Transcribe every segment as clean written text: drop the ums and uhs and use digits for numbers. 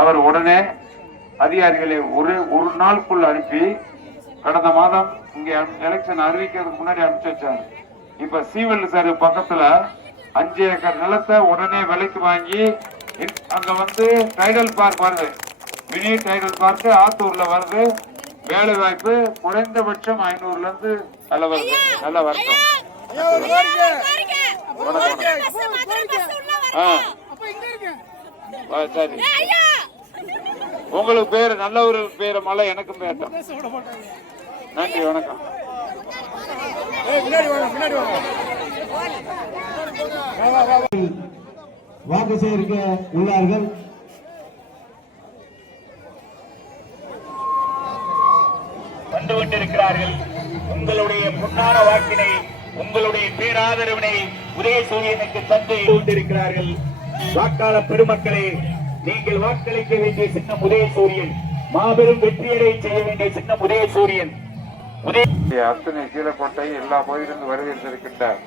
அவர் உடனே அதிகாரிகளை ஒரு நாளுக்குள் அனுப்பி கடந்த மாதம் இங்க எலெக்ஷன் அறிவிக்கிறதுக்கு முன்னாடி அனுப்பிச்சு வச்சாரு. இப்ப சீவல் சார் பக்கத்துல 5 ஏக்கர் நிலத்தை உடனே விலைக்கு வாங்கி அங்க வந்து டைடல் பார்க் வருது, மினி டைடல் பார்க் ஆத்தூர்ல வருது. வேலை வாய்ப்பு குறைந்தபட்சம் 500ல இருந்து நல்ல வருது. நல்ல வருஷம் சரி. உங்களுக்கு பேரு நல்ல ஒரு பேரு மலை, எனக்கும் பேட்டம். நன்றி, வணக்கம். வாக்கு சேகரிக்க உள்ளார்கள். வந்து கொண்டிருக்கிறார்கள். உங்களுடைய பொன்னான வாக்கினை, உங்களுடைய பேராதரவினை உதயசூரியனுக்கு தந்து கொண்டிருக்கிறார்கள். வாக்காளர் பெருமக்களே, நீங்கள் வாக்களிக்க வேண்டிய சின்னம் உதயசூரியன். மாபெரும் வெற்றியடை செய்ய வேண்டிய சின்னம் உதயசூரியன். அத்தனை கீழக்கோட்டை எல்லா பகுதியிலிருந்து வருகின்றிருக்கின்றார்.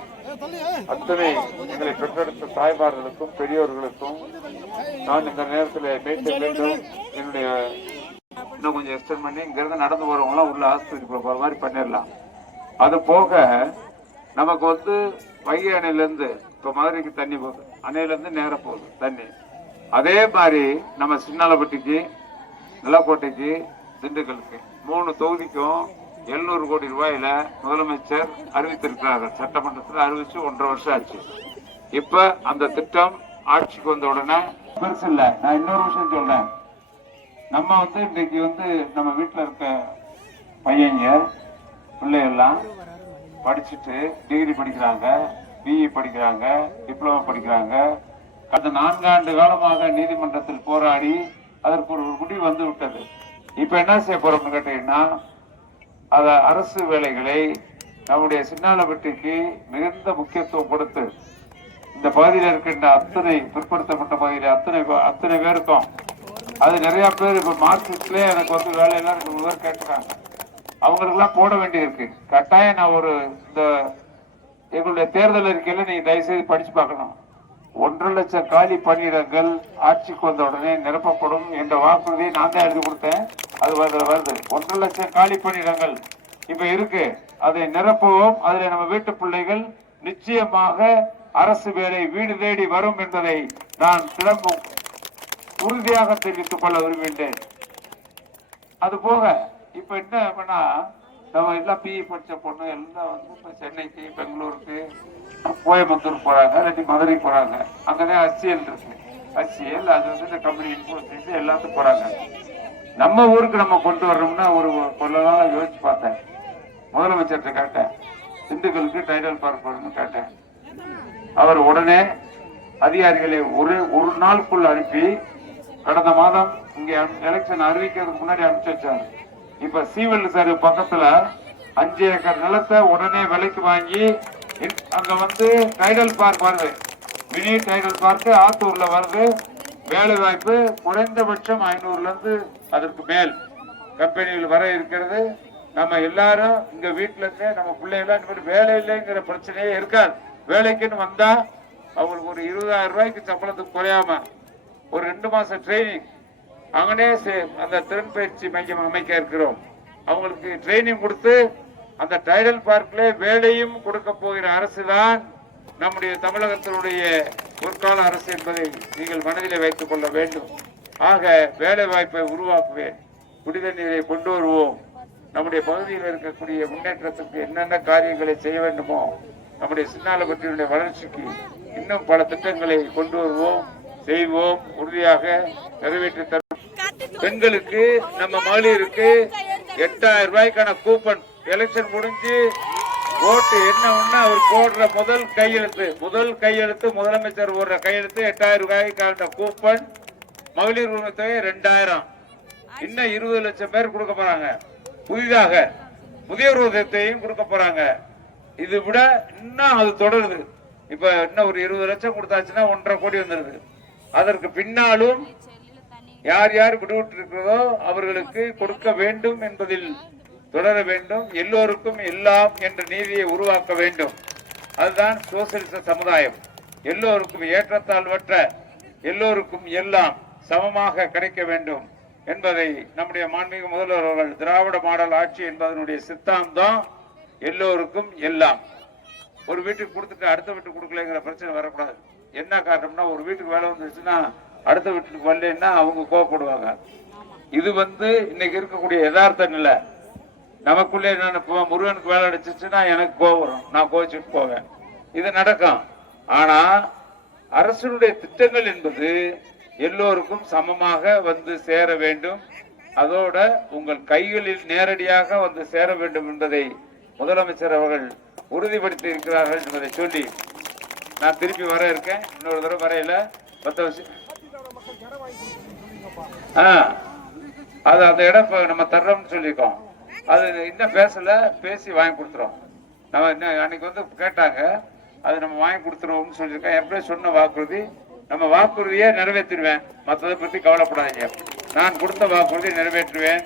அத்தனை எங்களை பெற்றெடுத்த தாய்மார்களுக்கும் பெரியோர்களுக்கும் நான் இந்த நேரத்தில் மீண்டும் என்னுடைய இன்னும் கொஞ்சம் எக்ஸ்டெண்ட் பண்ணி இங்க இருந்து நடந்து போறவங்க உள்ள ஆஸ்பத்திரி போற மாதிரி பண்ணிடலாம். அது போக நமக்கு வந்து வைகை அணையில இருந்து இப்ப மதுரைக்கு தண்ணி போகுது, அணையில இருந்து நேர போகுது தண்ணி. அதே மாதிரி நம்ம சின்னாலப்பட்டிக்கு, நிலக்கோட்டைக்கு, திண்டுக்கலுக்கு 3 தொகுதிக்கும் 700 கோடி ரூபாயில முதலமைச்சர் அறிவித்திருக்கிறார்கள். சட்டமன்றத்தில் அறிவிச்சு 1.5 வருஷம் ஆச்சு. இப்ப அந்த திட்டம் ஆட்சிக்கு வந்த உடனே பெருசு இல்ல. நான் இன்னொரு விஷயம் சொல்றேன். நம்ம வந்து இன்னைக்கு வந்து நம்ம வீட்டுல இருக்க பையங்க பிள்ளைகள்லாம் படிச்சுட்டு டிகிரி படிக்கிறாங்க, பிஇ படிக்கிறாங்க, டிப்ளமா படிக்கிறாங்க. கடந்த 4 ஆண்டு காலமாக நீதிமன்றத்தில் போராடி அதற்கு ஒரு முடிவு வந்து விட்டது. இப்ப என்ன செய்ய போறோம்னு கேட்டீங்கன்னா, அத அரசு வேலைகளை நம்முடைய சின்னாலப்பட்டிக்கு மிகுந்த முக்கியத்துவம் கொடுத்து இந்த பகுதியில் இருக்கின்ற அத்தனை பிற்படுத்தப்பட்ட பகுதியில் அத்தனை பேருக்கும், அது நிறைய பேர் இப்ப மார்க்சிஸ்ட்லயே எனக்கு வந்து வேலையெல்லாம் 2 பேர் கேட்டுறாங்க. அவங்களுக்கு எல்லாம் போட வேண்டியிருக்கு. கட்டாயம் நான் இந்த எங்களுடைய தேர்தல் அறிக்கையில நீங்க தயவுசெய்து படிச்சு பார்க்கணும். 1.5 லட்சம் காலி பணியிடங்கள் ஆட்சிக்கு வந்த உடனே நிரப்பப்படும் என்ற வாக்குறுதியை நான் தான் எழுதி கொடுத்தேன். அது வருது. 1.5 லட்சம் காலி பணியிடங்கள் இப்ப இருக்கு. அதை நிரப்புவோம். அதுல நம்ம வீட்டு பிள்ளைகள் நிச்சயமாக அரசு வேலை வீடு தேடி வரும் என்பதை நான் உறுதியாக தெரிவித்துக் கொள்ள விரும்புகின்றேன். அது போக இப்ப என்ன பண்ணா, நம்ம எல்லாம் பிஇ படிச்ச பொண்ணு எல்லாம் வந்து இப்ப சென்னைக்கு, பெங்களூருக்கு, கோயம்புத்தூர் போறாங்க, இல்லாட்டி மதுரை போறாங்க. அங்கதான் HCL இருக்கு. HCL அது வந்து இந்த கம்பெனி இன்ஃபோசிஸ் எல்லாத்துக்கும் போறாங்க. நம்ம ஊருக்கு நம்ம கொண்டு வர்றோம்னா ஒரு நாளா யோசிச்சு பார்த்தேன். முதலமைச்சர்கிட்ட கேட்டேன், திண்டுக்கலுக்கு டைடல் பார்க் வரணும்னு கேட்டேன். அவர் உடனே அதிகாரிகளை ஒரு நாளுக்குள் அனுப்பி கடந்த மாதம் இங்க எலெக்ஷன் அறிவிக்கிறதுக்கு முன்னாடி அனுப்பிச்சு வச்சாரு. இப்ப சீவல் சார் பக்கத்துல 5 ஏக்கர் நிலத்தை உடனே விலைக்கு வாங்கி அங்க வந்து டைடல் பார்க் வருது, மினி டைடல் பார்க் ஆத்தூர்ல வருது. வேலை வாய்ப்பு குறைந்தபட்சம் 500ல இருந்து அதற்கு மேல் கம்பெனிகள் வர இருக்கிறது. நம்ம எல்லாரும் இங்க வீட்டுல இருந்தே நம்ம பிள்ளைங்க வேலை இல்லைங்கிற பிரச்சனையே இருக்காது. வேலைக்குன்னு வந்தா அவங்களுக்கு ஒரு 20,000 ரூபாய்க்கு சம்பளத்துக்கு குறையாம ஒரு 2 மாசம் ட்ரைனிங் அங்கனே அந்த திறன் பயிற்சி மையம் அமைக்க இருக்கிறோம். அவங்களுக்கு ட்ரைனிங் கொடுத்து அந்த டைடல் பார்க்ல வேலையும் கொடுக்க போகிற அரசு தான் நம்முடைய தமிழகத்தினுடைய பொற்கால அரசு என்பதை நீங்கள் மனதிலே வைத்துக் கொள்ள வேண்டும். ஆக வேலை வாய்ப்பை உருவாக்குவேன். குடிதண்ணீரை கொண்டு வருவோம். நம்முடைய பகுதியில் இருக்கக்கூடிய முன்னேற்றத்துக்கு என்னென்ன காரியங்களை செய்ய வேண்டுமோ, நம்முடைய சின்னாலப்பட்டியுடைய வளர்ச்சிக்கு இன்னும் பல திட்டங்களை கொண்டு வருவோம், செய்வோம், உறுதியாக நிறைவேற்றி தரும். பெண்களுக்கு நம்ம மகளிருக்கு 8,000 ரூபாய்க்கான கூப்பன் எலெக்ஷன் முடிஞ்சு ஓட்டு என்ன ஒண்ணு அவர் போடுற முதல் கையெழுத்து முதலமைச்சர் போடுற கையெழுத்து 8,000 ரூபாய்க்கான கூப்பன். மகளிர் உரிமை தொகை 2,000. இன்னும் 20 லட்சம் பேர் கொடுக்க போறாங்க. புதிதாக முதியோர் உதவியையும் கொடுக்க போறாங்க. இது விட இன்னும் அது தொடருது. இப்ப இன்னும் ஒரு 20 லட்சம் கொடுத்தாச்சுன்னா 1.5 கோடி வந்துருது. அதற்கு பின்னாலும் யார் யார் விடுவிட்டு இருக்கிறதோ அவர்களுக்கு கொடுக்க வேண்டும் என்பதில் தொடர வேண்டும். எல்லோருக்கும் எல்லாம் என்ற நீதியை உருவாக்க வேண்டும். அதுதான் சோசியலிச சமுதாயம். எல்லோருக்கும் ஏற்றத்தாழ்வற்ற, எல்லோருக்கும் எல்லாம் சமமாக கிடைக்க வேண்டும் என்பதை நம்முடைய மாண்புமிகு முதல்வர் அவர்கள் திராவிட மாடல் ஆட்சி என்பதனுடைய சித்தாந்தம் எல்லோருக்கும் எல்லாம். ஒரு வீட்டுக்கு கொடுத்துட்டு அடுத்த வீட்டுக்கு கொடுக்கலங்கிற பிரச்சனை வரக்கூடாது. என்ன காரணம்னா, ஒரு வீட்டுக்கு வேலை வந்துச்சுன்னா அடுத்த வீட்டுக்கு வரலன்னா அவங்க கோவப்படுவாங்க. இது இன்னைக்கு இருக்கக்கூடிய யதார்த்த நிலை. நமக்குள்ளே நான் முருகனுக்கு வேலை அடிச்சிச்சுன்னா எனக்கு கோவம் வரும், நான் கோவிச்சுட்டு போவேன். இது நடக்கும். ஆனா அரசுடைய திட்டங்கள் என்பது எல்லோருக்கும் சமமாக சேர வேண்டும். அதோட உங்கள் கைகளில் நேரடியாக சேர வேண்டும் என்பதை முதலமைச்சர் அவர்கள் உறுதிப்படுத்தி இருக்கிறார்கள் என்பதை சொல்லி நான் திருப்பி வர இருக்கேன். இன்னொரு தடவை வரையில 10 வருஷம் அது அந்த இடம் நம்ம தர்றோம்னு சொல்லியிருக்கோம். அது இன்னும் பேசி வாங்கி கொடுத்துறோம். நம்ம அன்னைக்கு கேட்டாங்க, அது நம்ம வாங்கி கொடுத்துருவோம்னு சொல்லியிருக்கேன். எப்படியும் சொன்ன வாக்குறுதி, நம்ம வாக்குறுதியை நிறைவேற்றிடுவேன். மற்றதை பற்றி கவலைப்படாதீங்க. நான் கொடுத்த வாக்குறுதியை நிறைவேற்றுவேன்.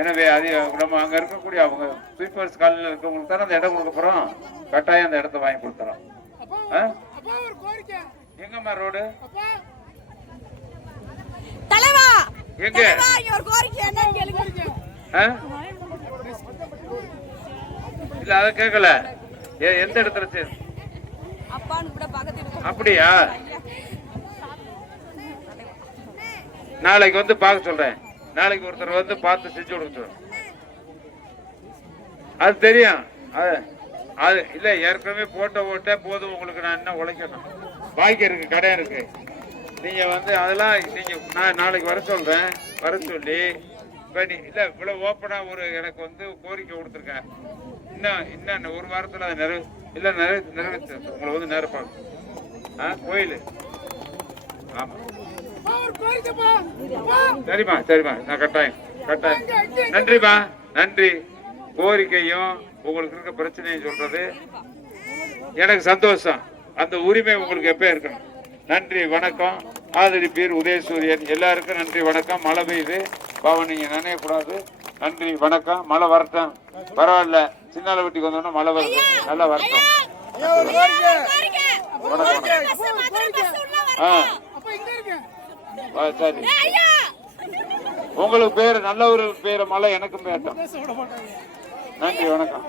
எனவே அது நம்ம அங்க இருக்கக்கூடிய அவங்க ஸ்வீப்பர்ஸ் காலையில் இருக்கவங்களுக்கு தானே அந்த இடம் கொடுக்க போறோம். கட்டாயம் அந்த இடத்த வாங்கி கொடுத்துறோம். எங்கம்மா ரோடு எங்க இல்ல அத கேட்கல. எந்த இடத்துல சரி அப்படியா? நாளைக்கு பார்க்க சொல்றேன். நாளைக்கு ஒருத்தர் பார்த்து செஞ்சு கொடுக்க சொல்றேன். அது தெரியும். அது இல்ல ஏற்கனவே போட்ட போதும். உங்களுக்கு நான் என்ன உழைக்கணும்? பாக்கி இருக்கு, கடை இருக்கு. நீங்க அதெல்லாம் நீங்க நான் நாளைக்கு வர சொல்றேன். வர சொல்லி இல்ல இவ்வளவு ஓப்பனா எனக்கு கோரிக்கை கொடுத்துருக்கேன். இன்னும் ஒரு வாரத்துல அது நிறைவேற்று உங்களை நேரம் பார்க்க கோயில். ஆமா சரிம்மா நான் கட்டாயம். நன்றிமா, நன்றி. கோரிக்கையும் உங்களுக்கு இருக்க பிரச்சனையும் சொல்றது எனக்கு சந்தோஷம். அந்த உரிமை உங்களுக்கு எப்ப இருக்கணும். நன்றி, வணக்கம். ஆதரிப்பீர் உதயசூரியன். எல்லாருக்கும் நன்றி, வணக்கம். மழை பெய்யுது, பாவம் நீங்க நினையக்கூடாது. நன்றி, வணக்கம். மழை வரட்டும், பரவாயில்ல. சின்னால வீட்டுக்கு வந்தோம்னா மழை வருது, நல்லா வரட்டும். சரி, உங்களுக்கு பேரு நல்ல ஒரு பேரு மழை எனக்கும் பேட்டும். நன்றி, வணக்கம்.